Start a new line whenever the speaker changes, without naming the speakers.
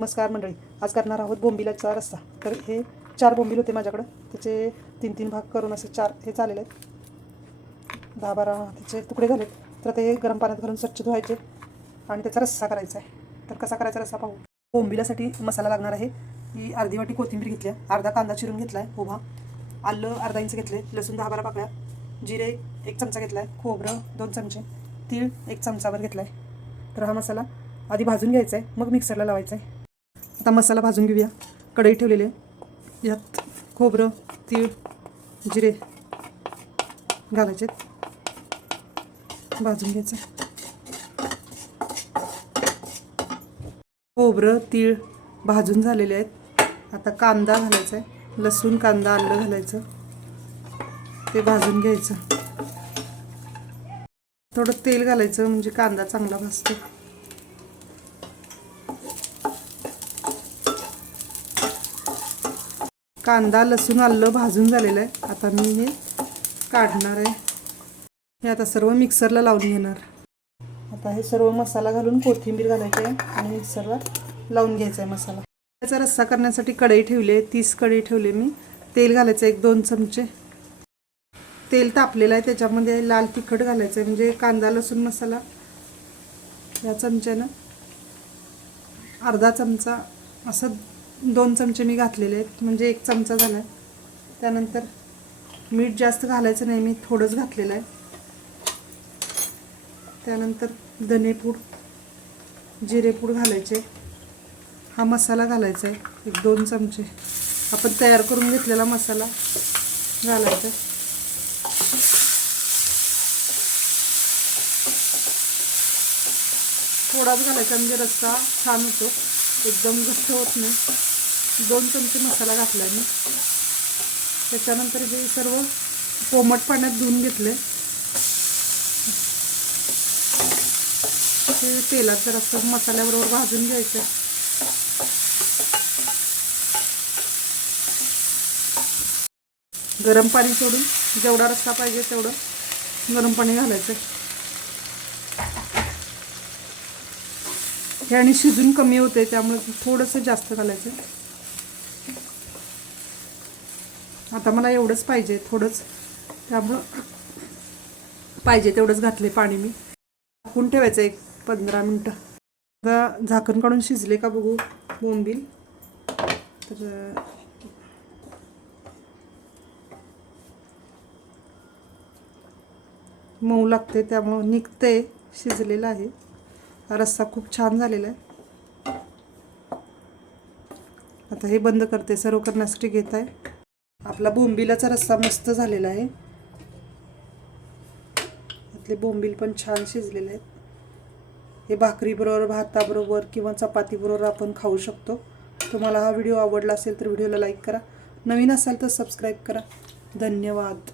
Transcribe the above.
नमस्कार मंडळी. आज करणार आहोत बोंबिलाचा रस्सा. तर हे चार बोंबील होते माझ्याकडं. त्याचे तीन तीन भाग करून असे चार हे चालेले आहेत. दहा बारा त्याचे तुकडे झालेत. तर ते गरम पाण्यात घालून स्वच्छ धुवायचे आणि त्याचा रस्सा करायचा आहे. तर कसा करायचा रस्सा पाहू? बोंबिलासाठी मसाला लागणार आहे. ही अर्धी वाटी कोथिंबीर घेतली आहे. अर्धा कांदा चिरून घेतला आहे उभा. आलं अर्धा इंच घेतले. लसूण दहा बारा पाकळ्या. जिरे एक चमचा घेतला आहे खोबरं दोन चमचे. तीळ एक चमचावर घेतला आहे तर हा मसाला आधी भाजून घ्यायचा आहे. मग मिक्सरला लावायचा आहे. आता मसाला भाजून घेऊया. कढई ठेवलेली आहे. यात खोबरं तीळ जिरे घालायचे भाजून घ्यायचं. खोबरं तीळ भाजून झालेले आहेत. आता कांदा घालायचा आहे. लसूण कांदा आलं घालायचं. ते भाजून घ्यायचं. थोडं तेल घालायचं म्हणजे कांदा चांगला भाजतो. कांदा लसूण आलं भाजून झालेलं आहे. आता मी हे काढणार आहे. हे आता सर्व मिक्सरला लावून घेणार. आता हे सर्व मसाला घालून कोथिंबीर घालायची आहे आणि मिक्सरला लावून घ्यायचा आहे मसाला. त्याचा रस्सा करण्यासाठी कढई ठेवली आहे. तीस कढई ठेवली मी. तेल घालायचं एक दोन चमचे. तेल तापलेलं आहे. त्याच्यामध्ये लाल तिखट घालायचं आहे. म्हणजे कांदा लसूण मसाला या चमच्यानं अर्धा चमचा असं दोन चमचे मी घातलेले आहेत. म्हणजे एक चमचा झाला आहे त्यानंतर मीठ जास्त घालायचं नाही मी थोडंच घातलेलं आहे. त्यानंतर धनेपूड जिरेपूड घालायचे. हा मसाला घालायचा आहे. एक दोन चमचे. आपण तयार करून घेतलेला मसाला घालायचा थोडाच घालायचा म्हणजे रस्सा छान होतो. एकदम घट्ट होत नाही. दोन चमचे मसाला घातला मी. त्याच्यानंतर हे सर्व कोमट पाण्यात धुवून घेतले ते तेलात जर असं मसाल्याबरोबर भाजून घ्यायचं. गरम पाणी सोडून जेवढा रस्सा पाहिजे तेवढं गरम पाणी घालायचं. हे आणि शिजून कमी होते त्यामुळे थोडंसं जास्त घालायचं. आता मला एवढंच पाहिजे थोडंच. त्यामुळं पाहिजे तेवढंच घातले पाणी मी. टाकून ठेवायचं एक पंधरा मिनटं. आता झाकण काढून शिजले का बघू बोंबील. तर मऊ लागते त्यामुळं निघते शिजलेलं आहे. रस्सा खूप छान झालेला आहे. आता हे बंद करते सर्व करण्यासाठी घेत आहे. आपला बोंबिलाचा रस्सा मस्त झालेला आहे. त्यातले बोंबील पण छान शिजलेले आहेत. हे भाकरीबरोबर भाताबरोबर किंवा चपातीबरोबर आपण खाऊ शकतो. तुम्हाला हा व्हिडिओ आवडला असेल तर व्हिडिओला लाईक करा. नवीन असाल तर सबस्क्राईब करा. धन्यवाद.